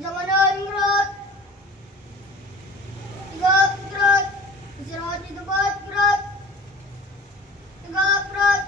Jangan gerak. Tegak gerak. Istirahat di tempat gerak. Tegak gerak.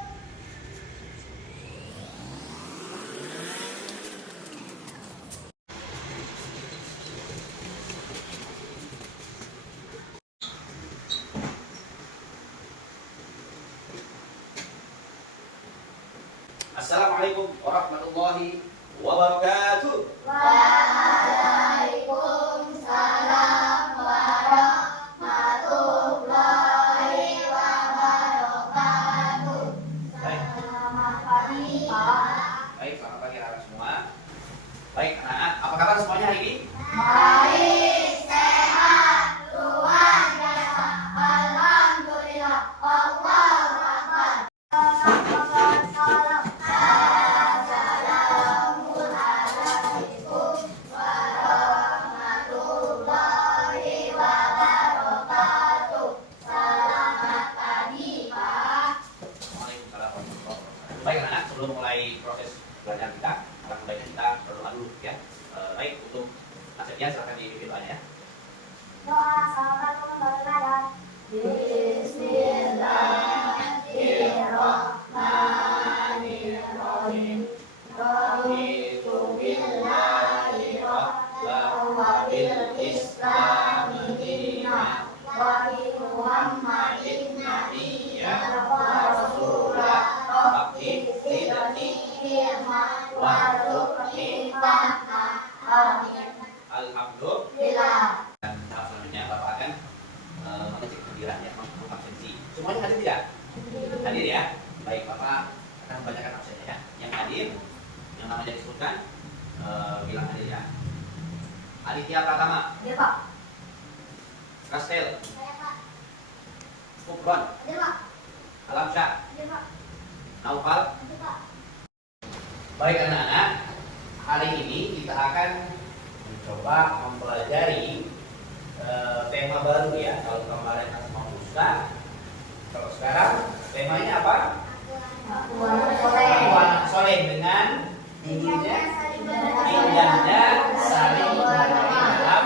Assalamualaikum warahmatullahi wabarakatuh. Waalaikumsalam warahmatullahi wabarakatuh. Selamat pagi, Pak. Baik, selamat pagi anak semua. Baik anak-anak, apa kabar semuanya hari ini? Baik, sehat, luar biasa. Alhamdulillah. Allahu Akbar. Salam. Assalamualaikum warahmatullahi wabarakatuh. Selamat pagi, Pak. Waalaikumsalam warahmatullahi wabarakatuh. Baik anak-anak, sebelum mulai proses belajar kita, alangkah baiknya kita berdoa dulu ya. Baik, untuk nasibnya silahkan dipimpin doanya ya. Doa sahabat belajar. Bismillahirrahmanirrahim. Raditu billahi rabban wa bil islami dinan wa bi Muhammadin nabiyyan wa rasulah. Rabbi zidni ilma warzuqni fahma. Amin. Alhamdulillah. Dan tahap selanjutnya Bapak akan mengecek kehadiran ya, menghitung absensi. Semuanya hadir tidak? Hadir ya. Baik, Bapak akan membacakan absennya ya. Yang hadir, yang namanya disebutkan, bilang hadir ya. Aditya Pratama, Hadir, Pak. Kastel, Saya, Pak. Kupron, Hadir, Pak. Alamsyah, Hadir, Pak. Naufal. Hadir, Pak. Baik anak-anak, hari ini kita akan mencoba mempelajari tema baru ya. Kalau kemarin Asma Ustaz, kalau sekarang temanya apa? Aku anak soleh dengan judulnya indahnya saling menghargai dalam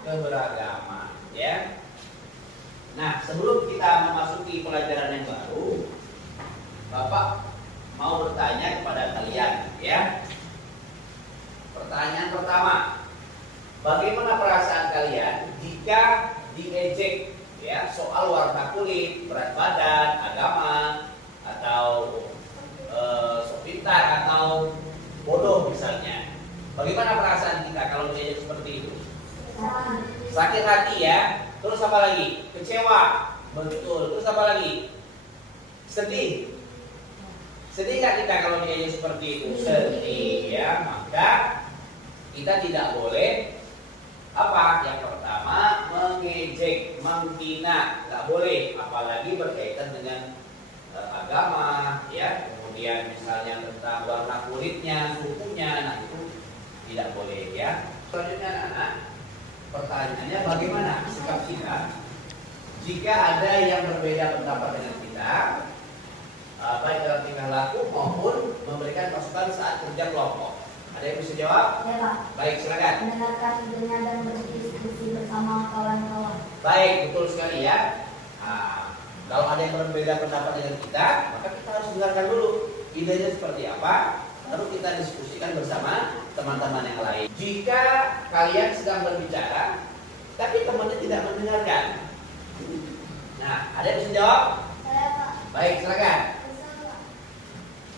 keberagaman ya. Nah, sebelum kita memasuki pelajaran yang baru, Bapak mau bertanya kepada kalian ya. Pertanyaan pertama, bagaimana perasaan kalian jika diejek ya soal warna kulit, berat badan, agama, atau sok pintar atau bodoh misalnya? Bagaimana perasaan kita kalau diejek seperti itu? Sakit hati ya. Terus apa lagi? Kecewa. Betul. Terus apa lagi? Sedih. Sedih nggak kita kalau diejek seperti itu? Sedih ya. Maka kita tidak boleh apa? Yang pertama mengejek, menghina, nggak boleh. Apalagi berkaitan dengan agama, ya. Kemudian misalnya tentang warna kulitnya, sukunya, nah itu tidak boleh ya. Selanjutnya anak-anak, pertanyaannya bagaimana sikap kita jika ada yang berbeda pendapat dengan kita, baik dalam tingkah laku maupun memberikan masukan saat kerja kelompok. Ada yang bisa jawab? Ya, Pak. Baik, silakan. Mendengarkan idenya dan berdiskusi bersama kawan-kawan. Baik, betul sekali ya. Nah, kalau ada yang berbeda pendapat dengan kita, maka kita harus dengarkan dulu idenya seperti apa, lalu kita diskusikan bersama teman-teman yang lain. Jika kalian sedang berbicara, tapi temannya tidak mendengarkan, nah, ada yang bisa jawab? Saya, Pak. Baik, silakan. Kesal, Pak.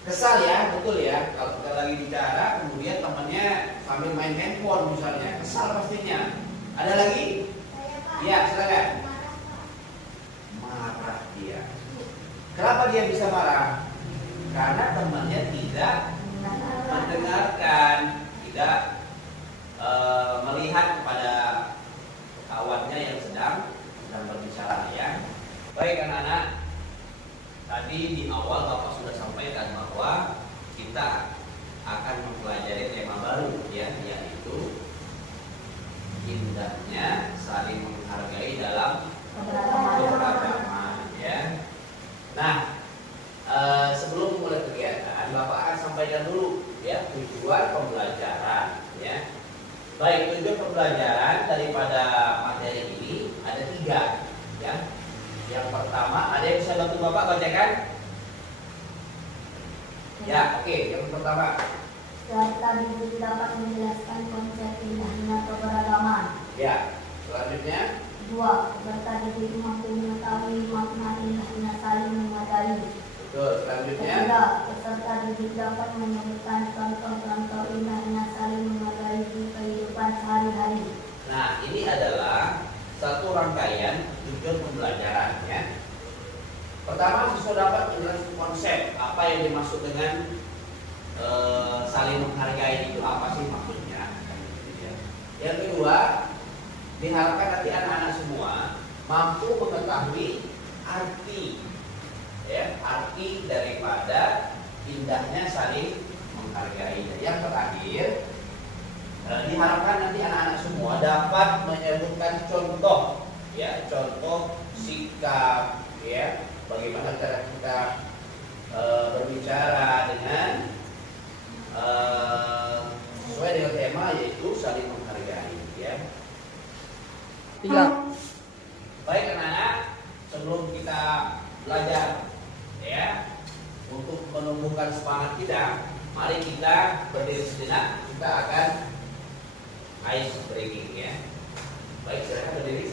Kesal ya, betul ya. Kalau kita lagi bicara, kemudian temannya sambil main handphone misalnya, kesal pastinya. Ada lagi? Saya, Pak. Ya, silakan. Marah, Pak. Marah dia. Kenapa dia bisa marah? Karena temannya tidak mendengarkan, tidak melihat kepada kawannya yang sedang berbicara ya. Baik anak-anak, tadi di awal Bapak sudah sampaikan bahwa kita akan mempelajari tema baru ya, yaitu indahnya saling menghargai dalam keberagaman ya. Nah, sebelum mulai kegiatan, Bapak akan sampaikan dulu ya tujuan pembelajaran Ya. Baik, tujuan pembelajaran daripada materi ini ada 3. Ya. Yang pertama, ada yang bisa bantu Bapak bacakan? Ya, oke. Yang pertama. Peserta didik dapat menjelaskan konsep indahnya keberagaman. Ya. Selanjutnya. 2. Peserta didik mampu mengetahui makna indahnya saling menghargai. Betul. Selanjutnya. 3. Peserta didik dapat menyebutkan contoh-contoh indahnya saling menghargai di kehidupan sehari-hari. Nah, ini adalah satu rangkaian tujuan pembelajaran ya. Pertama, siswa dapat menjelaskan konsep apa yang dimaksud dengan saling menghargai itu apa sih maksudnya. Yang kedua, diharapkan nanti anak-anak semua mampu mengetahui arti ya, arti daripada indahnya saling menghargai. Yang terakhir, diharapkan nanti anak-anak semua dapat menyebutkan contoh ya, contoh sikap ya, bagaimana cara kita berbicara dengan sesuai dengan tema yaitu saling menghargai ya. 3. Baik anak-anak, sebelum kita belajar ya, untuk menumbuhkan semangat kita, mari kita berdiri sejenak. Kita akan ice breaking ya. Baik, silakan berdiri.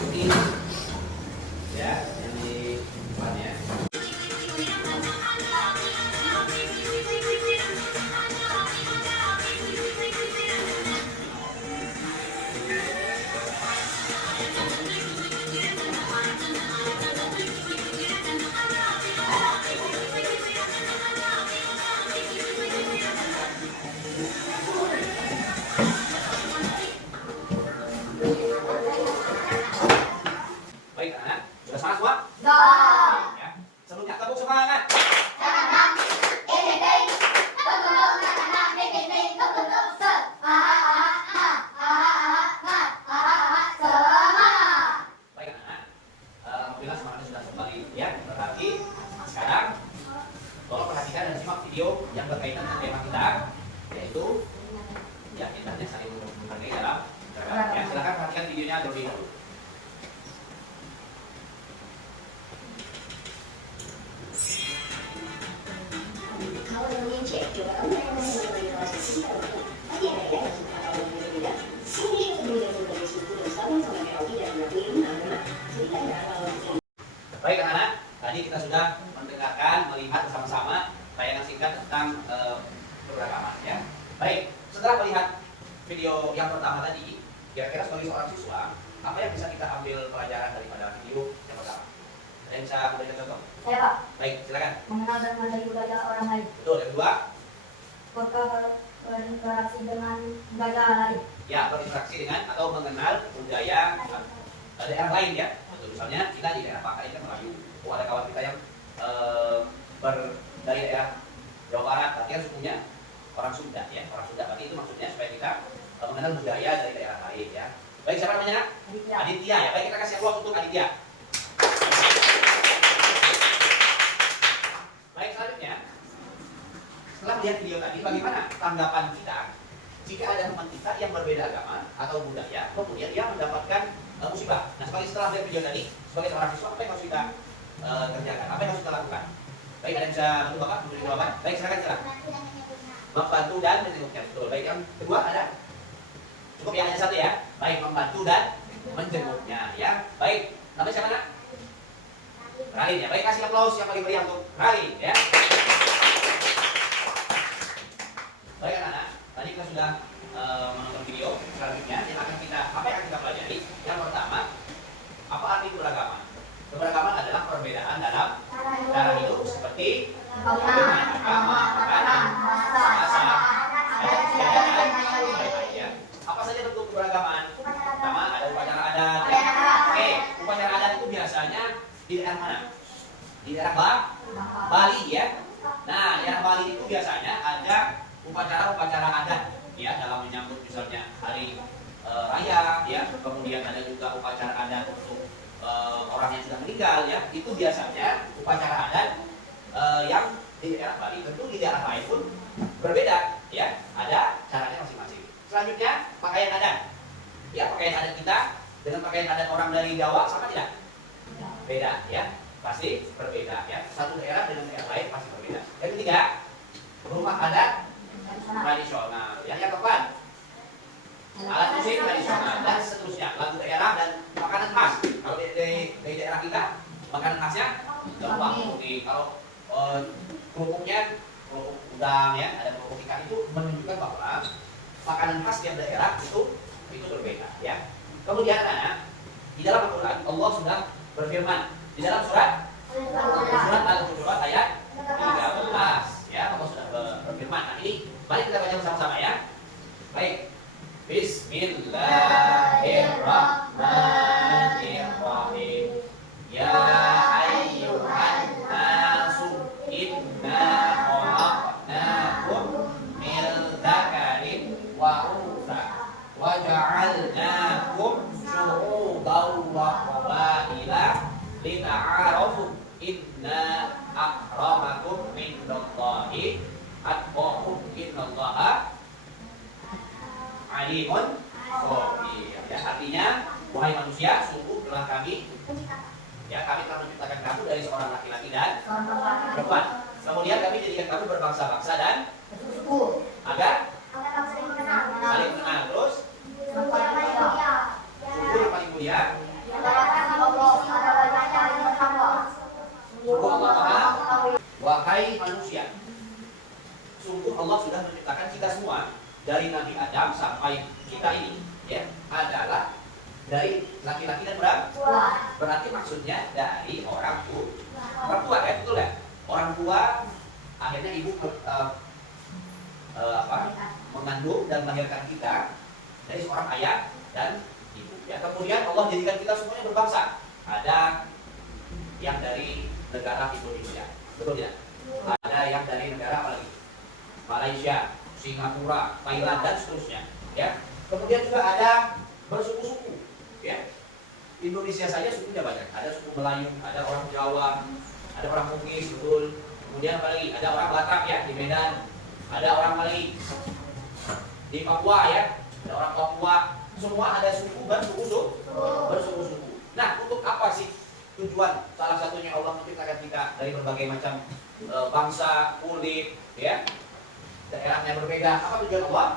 Ini ya, yang di depannya. Baik anak, sudah semangat semua? Ya. Sebelumnya tepuk semangat. Baik anak, alhamdulillah semangatnya sudah kembali ya. Berarti sekarang tolong perhatikan dan simak video yang berkaitan dengan tema kita, yaitu ya indahnya saling menghargai dalam ya. Silakan perhatikan videonya terlebih dahulu. Baik anak-anak, tadi kita sudah mendengarkan, melihat bersama-sama tayangan singkat tentang keberagaman ya. Baik, setelah melihat video yang pertama tadi, kira-kira sebagai seorang siswa, apa yang bisa kita ambil pelajaran daripada video yang pertama? Ada yang bisa memberikan contoh? Saya Pak, Baik, silakan. mengenal dan menghargai budaya orang lain. Betul, yang kedua? Berinteraksi dengan budaya lain. Ya, berinteraksi dengan atau mengenal budaya daerah lain ya. Betul, misalnya kita di daerah Pangkal ini kan Melayu. Oh, ada kawan kita yang dari daerah Jawa Barat, berarti kan sukunya orang Sunda ya, orang Sunda. Berarti itu maksudnya supaya kita mengenal budaya dari daerah lain ya. Baik, siapa namanya? Aditya. Aditya ya. Baik, kita kasih aplaus untuk Aditya. Baik, selanjutnya setelah melihat video tadi, bagaimana tanggapan kita jika ada teman kita yang berbeda agama atau budaya, kemudian dia mendapatkan musibah? Nah, setelah melihat video tadi, sebagai seorang siswa, apa yang harus kita kerjakan? Apa yang harus kita lakukan? Baik, ada yang bisa bantu Bapak memberi jawaban? Baik, silakan silakan. Membantu dan menjenguknya. Betul. Baik, yang kedua ada? Cukup ya, hanya satu ya. Baik, membantu dan menjenguknya ya. Baik, namanya siapa nak? Ralin ya. Baik, kasih aplaus yang paling meriah untuk Ralin ya. Baik anak-anak, tadi kita sudah menonton video. Selanjutnya yang akan kita, apa yang akan kita pelajari? Yang pertama, apa arti keberagaman? Keberagaman adalah perbedaan dalam cara hidup seperti agama, makanan, bahasa, adat istiadat, lain-lain ya. Apa saja bentuk keberagaman? Pertama ada upacara adat. Oke, upacara adat itu biasanya di daerah mana? Di daerah Bali ya. Nah, di daerah Bali itu biasanya ada upacara-upacara adat ya, dalam menyambut misalnya hari raya ya, kemudian ada juga upacara adat untuk orang yang sudah meninggal ya. Itu biasanya upacara adat yang di daerah Bali. Tentu di daerah lain pun berbeda ya, ada caranya masing-masing. Selanjutnya pakaian adat. Ya, pakaian adat kita dengan pakaian adat orang dari Jawa sama tidak? Beda, ya, pasti berbeda, ya. Satu daerah dengan daerah lain pasti berbeda. Yang ketiga, rumah adat tradisional. Yang keempat, alat musik tradisional dan seterusnya. Lagu daerah dan makanan khas. Kalau dari daerah kita, makanan khasnya gampang. Kalau kerupuknya kerupuk udang, ya, ada kerupuk ikan, itu menunjukkan bahwa makanan khas tiap daerah itu berbeda, ya. Kemudian di dalam Al-Quran Allah sudah berfirman di dalam surat Al-Hujurat ayat 13, ya, Allah sudah berfirman. Nah, ini mari kita baca bersama-sama, ya. Baik. Bismillahirrahmanirrahim. Ya ayyuhan nasu inna khalaqnakum min dzakarin wa untha wa ja'alnakum syu'uban wa qabaila lita'arafu inna akramakum indallahi atqakum innallaha alimun khabir. Ya, artinya wahai manusia, sungguh telah kami telah menciptakan kamu dari seorang laki-laki dan perempuan. Kemudian kami jadikan kamu berbangsa-bangsa dan agar saling mengenal. Terus sungguh yang paling mulia sungguh Allah Maha. Wahai manusia, sungguh Allah sudah menciptakan kita semua dari Nabi Adam sampai kita ini, ya, adalah dari laki-laki dan perempuan. Berarti maksudnya dari orang tua, ya, betul ya? Orang tua akhirnya ibu mengandung dan melahirkan kita dari seorang ayah dan ibu. Ya, kemudian Allah jadikan kita semuanya berbangsa. Ada yang dari negara Indonesia, betul tidak? Ada yang dari negara apa lagi? Malaysia, Singapura, Thailand dan seterusnya. Ya. Kemudian juga ada bersuku-suku. Ya. Indonesia saja sukunya banyak. Ada suku Melayu, ada orang Jawa, ada orang Bugis, betul. Kemudian apa lagi? Ada orang Batak, ya, di Medan. Ada orang Mali di Papua, ya. Ada orang Papua. Semua ada suku bersuku-suku. Nah, untuk apa sih tujuan? Salah satunya Allah menciptakan kita dari berbagai macam bangsa, kulit, ya. Daerahnya berbeda. Apa tujuan Allah?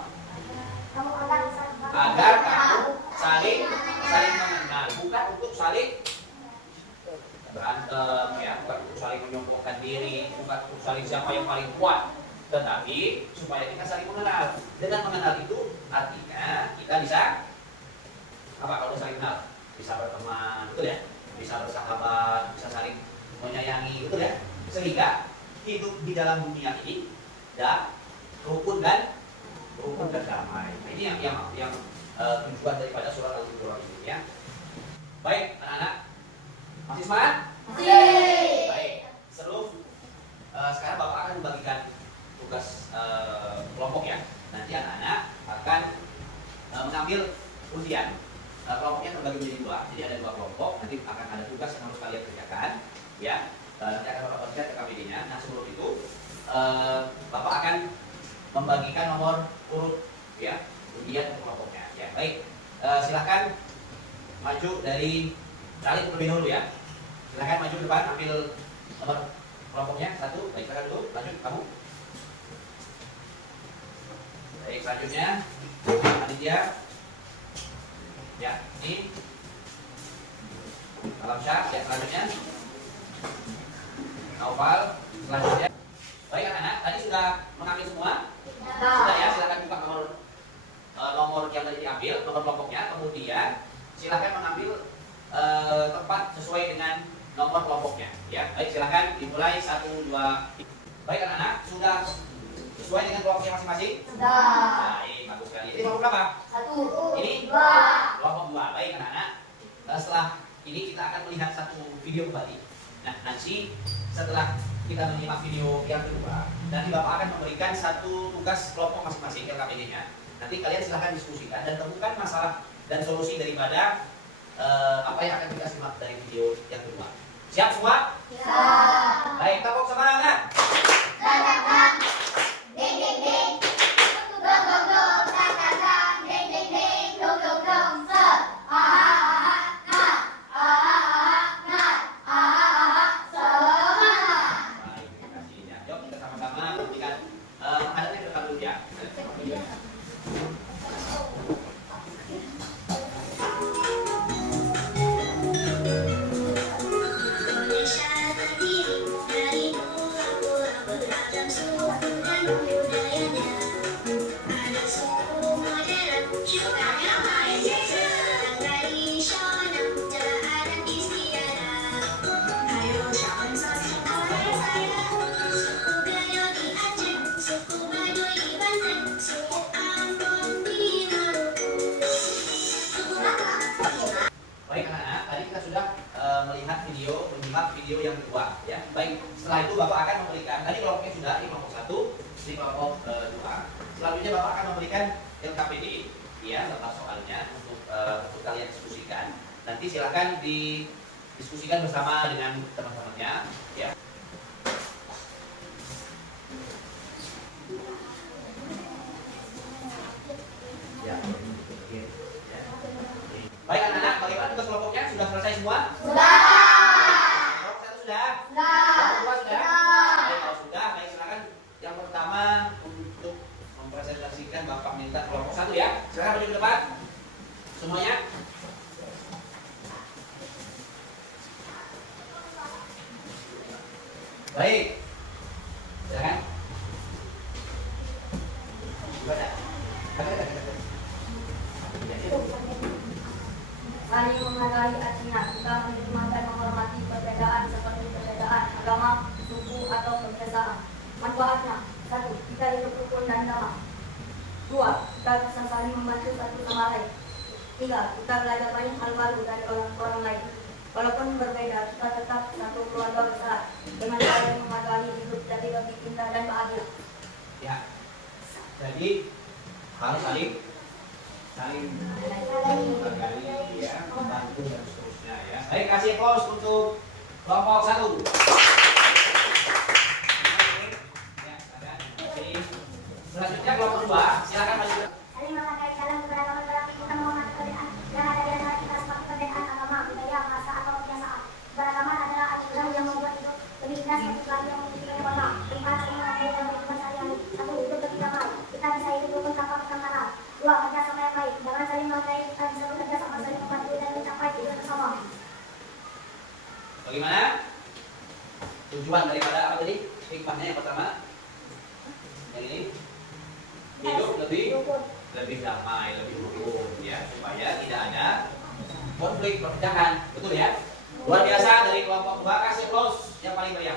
Agar kamu saling mengenal, bukan untuk saling berantem, ya, bukan untuk saling menyombongkan diri, bukan untuk saling siapa yang paling kuat, tetapi supaya kita saling mengenal. Dengan mengenal itu artinya kita bisa apa? Kalau saling kenal, bisa berteman, betul ya? Bisa bersahabat, bisa saling menyayangi, betul ya? Sehingga hidup di dalam dunia ini rukun dan damai. Nah, ini yang tujuan daripada surat Al-Hujurat ini, ya. Baik, anak-anak, masih semangat? Masih. Baik, sekarang Bapak akan membagikan tugas kelompok, ya. Nanti anak-anak akan mengambil undian. Kelompoknya terbagi menjadi dua, jadi ada dua kelompok. Nanti akan ada tugas yang harus kalian kerjakan, ya. Nanti akan Bapak bagikan ke KPD-nya. Nah, sebelum itu Bapak akan membagikan nomor urut, ya, undian untuk kelompoknya, ya. Baik, silakan maju dari Khalid terlebih dahulu, ya. Silakan maju ke depan, ambil nomor kelompoknya satu. Baik, silakan dulu, lanjut kamu. Baik, selanjutnya Aditya, ya, ini Alamsyah, ya, selanjutnya Naufal, selanjutnya. Baik, anak-anak, tadi sudah mengambil semua? Sudah, ya, silakan buka nomor yang tadi diambil, nomor kelompoknya. Kemudian silakan mengambil tempat sesuai dengan nomor kelompoknya, ya. Baik, silakan dimulai 1, 2, 3. Baik, anak-anak, sudah sesuai dengan kelompoknya masing-masing? Sudah. Baik, bagus sekali. Ini kelompok berapa? 1, Ini 2. kelompok 2. Baik, anak-anak, setelah ini kita akan melihat satu video kembali. Nah, nanti setelah kita menyimak video yang kedua, nanti Bapak akan memberikan satu tugas kelompok masing-masing LKPD-nya. Nanti kalian silahkan diskusikan dan temukan masalah dan solusi daripada apa yang akan kita simak dari video yang kedua. Siap semua? Siap. Baik, tepuk semangat. Semangat. Ding ding ding. Baik, setelah itu Bapak akan memberikan, tadi kelompoknya sudah, ini kelompok 1, ini kelompok 2. Selanjutnya Bapak akan memberikan LKPD, ya, lepas soalnya untuk kalian diskusikan. Nanti silakan didiskusikan bersama dengan teman-temannya, ya. Ya. Baik anak-anak, bagaimana tugas kelompoknya? Sudah selesai semua? Sudah. Kelompok 1 sudah? Sudah. Kelompok 2 sudah? Baik, kalau sudah, baik silakan. Yang pertama untuk mempresentasikan Bapak minta kelompok 1 ya. Silakan maju ke depan. Semuanya. Baik. Silakan. Gimana? Saling menghargai artinya kita menerima dan menghormati perbedaan seperti perbedaan agama, suku atau kebiasaan. Manfaatnya: 1. Kita hidup rukun dan damai. 2. Kita bisa saling membantu satu sama lain. 3. Kita belajar banyak hal baru dari orang lain. Walaupun berbeda, kita tetap satu keluarga besar. Dengan saling menghargai, hidup jadi lebih indah dan bahagia. Ya. Jadi harus saling menghargai, ya, membantu dan seterusnya ya. Baik, kasih aplaus untuk kelompok 1. Ya, silakan. Selanjutnya kelompok 2, silakan maju. Saling menghargai dalam keberagaman berarti kita menghormati perbedaan yang ada di antara kita seperti perbedaan agama, budaya, bahasa atau kebiasaan. Keberagaman adalah ajaran yang membuat hidup lebih indah seperti lagi yang memiliki warna. 5. Saling menghargai dalam kehidupan sehari-hari. 1. Hidup lebih damai. Kita bisa hidup rukun tanpa pertengkaran. 2. Kerjasama yang baik. Jangan saling menghargai, kita bisa bekerja sama, saling membantu dan mencapai tujuan bersama. Bagaimana? Tujuan daripada apa tadi? Hikmahnya yang pertama. Yang ini hidup lebih damai, lebih rukun ya, supaya tidak ada konflik perpecahan. Betul ya? Luar biasa dari kelompok 2, kasih aplaus yang paling meriah.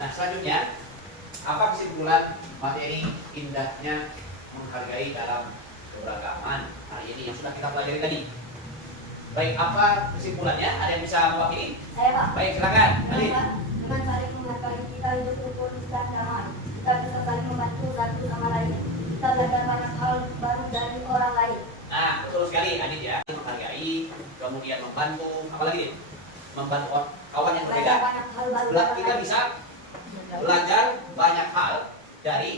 Nah, selanjutnya apa kesimpulan materi indahnya menghargai dalam keberagaman hari ini yang sudah kita pelajari tadi? Baik, apa kesimpulannya? Ada yang bisa mewakili? Saya Pak. Baik, silakan. Ali. Dengan saling menghargai kita hidup rukun dan damai. Kita bisa saling membantu satu sama lain. Kita belajar banyak hal baru dari orang lain. Nah, betul sekali Adit ya. Menghargai, kemudian membantu, apalagi membantu kawan yang berbeda. Belajar banyak hal baru dari Kita bisa belajar banyak hal dari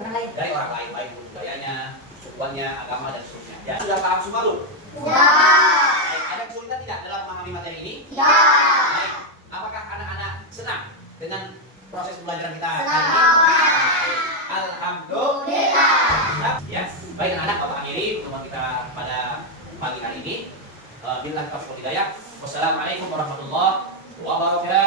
orang lain. orang lain, baik budayanya, sukuannya, agama dan seterusnya. Ya, sudah paham semua belum? Baik, ada kesulitan tidak dalam memahami materi ini? Baik, apakah anak-anak senang dengan proses pembelajaran kita hari ini? Alhamdulillah. Ya, baik anak-anak, Bapak akhiri pertemuan kita pada pagi hari ini. Billahi taufiq wal hidayah. Wassalamualaikum warahmatullahi wabarakatuh.